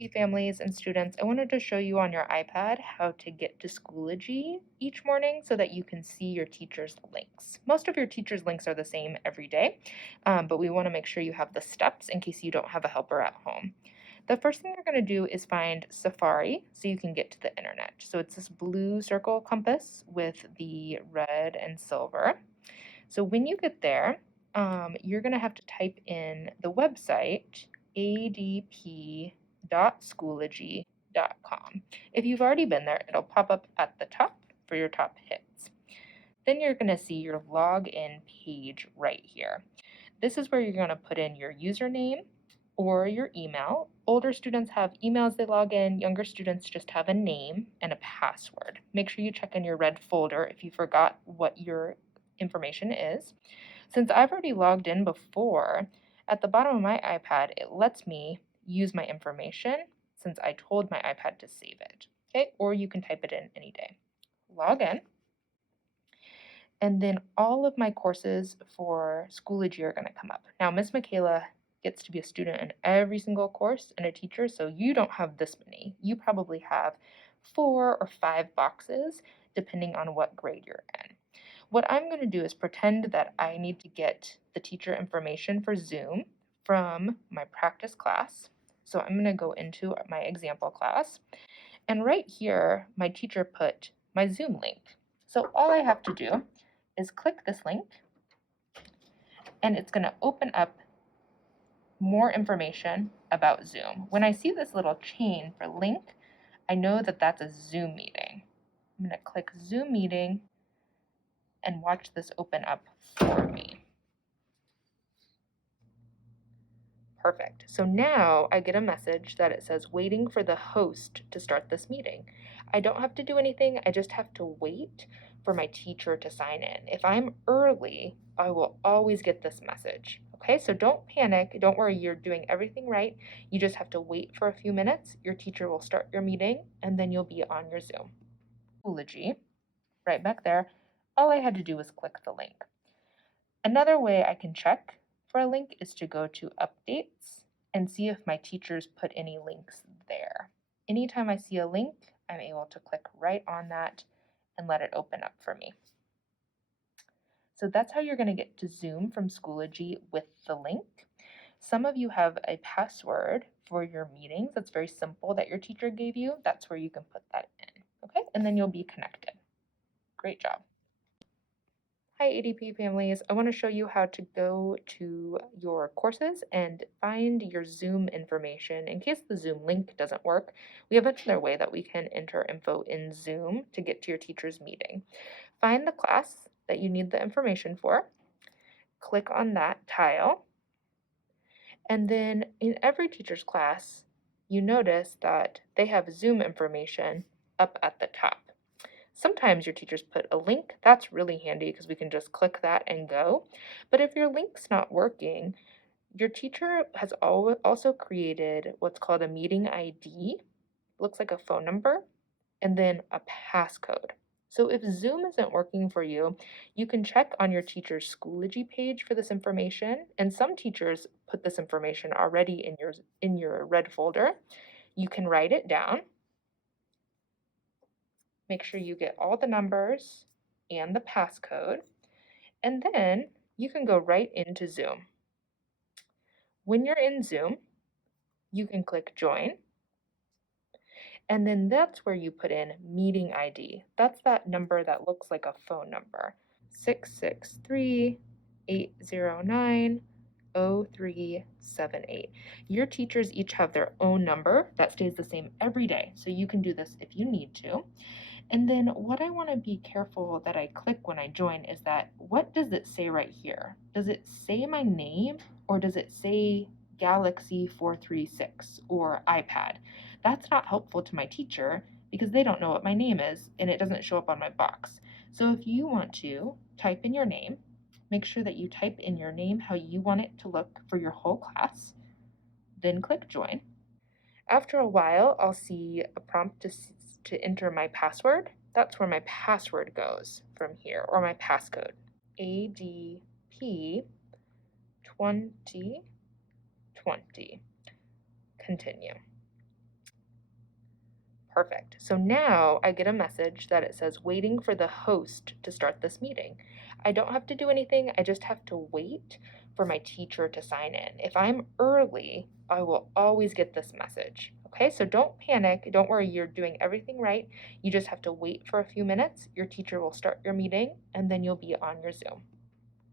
Hey families and students, I wanted to show you on your iPad how to get to Schoology each morning so that you can see your teacher's links. Most of your teacher's links are the same every day, but we want to make sure you have the steps in case you don't have a helper at home. The first thing you're going to do is find Safari so you can get to the internet. So it's this blue circle compass with the red and silver. So when you get there, you're going to have to type in the website adp.schoology.com. If you've already been there, it'll pop up at the top for your top hits. Then you're going to see your login page right here. This is where you're going to put in your username or your email. Older students have emails they log in, younger students just have a name and a password. Make sure you check in your red folder if you forgot what your information is. Since I've already logged in before, at the bottom of my iPad, it lets me use my information since I told my iPad to save it. Okay, or you can type it in any day. Log in. And then all of my courses for Schoology are going to come up. Now, Miss Michaela gets to be a student in every single course and a teacher, so you don't have this many. You probably have 4 or 5 boxes, depending on what grade you're in. What I'm going to do is pretend that I need to get the teacher information for Zoom from my practice class. So I'm going to go into my example class. And right here, my teacher put my Zoom link. So all I have to do is click this link, and it's going to open up more information about Zoom. When I see this little chain for link, I know that that's a Zoom meeting. I'm going to click Zoom meeting and watch this open up for me. Perfect. So now I get a message that it says waiting for the host to start this meeting. I don't have to do anything. I just have to wait for my teacher to sign in. If I'm early, I will always get this message. Okay, so don't panic. Don't worry, you're doing everything right. You just have to wait for a few minutes. Your teacher will start your meeting and then you'll be on your Zoom. Schoology, right back there. All I had to do was click the link. Another way I can check for a link is to go to updates and see if my teachers put any links there. Anytime I see a link, I'm able to click right on that and let it open up for me. So that's how you're going to get to Zoom from Schoology with the link. Some of you have a password for your meetings that's very simple that your teacher gave you. That's where you can put that in, okay? And then you'll be connected. Great job. Hi ADP families, I want to show you how to go to your courses and find your Zoom information in case the Zoom link doesn't work. We have another way that we can enter info in Zoom to get to your teacher's meeting. Find the class that you need the information for, click on that tile, and then in every teacher's class, you notice that they have Zoom information up at the top. Sometimes your teachers put a link. That's really handy because we can just click that and go. But if your link's not working, your teacher has also created what's called a meeting ID. Looks like a phone number, and then a passcode. So if Zoom isn't working for you, you can check on your teacher's Schoology page for this information. And some teachers put this information already in your red folder. You can write it down. Make sure you get all the numbers and the passcode, and then you can go right into Zoom. When you're in Zoom, you can click Join, and then that's where you put in meeting ID. That's that number that looks like a phone number, 663-809-0378. Your teachers each have their own number that stays the same every day, so you can do this if you need to. And then what I want to be careful that I click when I join is that what does it say right here? Does it say my name or does it say Galaxy 436 or iPad? That's not helpful to my teacher because they don't know what my name is and it doesn't show up on my box. So if you want to type in your name, make sure that you type in your name how you want it to look for your whole class, then click join. After a while, I'll see a prompt to enter my password. That's where my password goes from here, or my passcode. ADP 2020. Continue. Perfect. So now I get a message that it says waiting for the host to start this meeting. I don't have to do anything, I just have to wait for my teacher to sign in. If I'm early, I will always get this message. Okay, so don't panic. Don't worry, you're doing everything right. You just have to wait for a few minutes. Your teacher will start your meeting and then you'll be on your Zoom.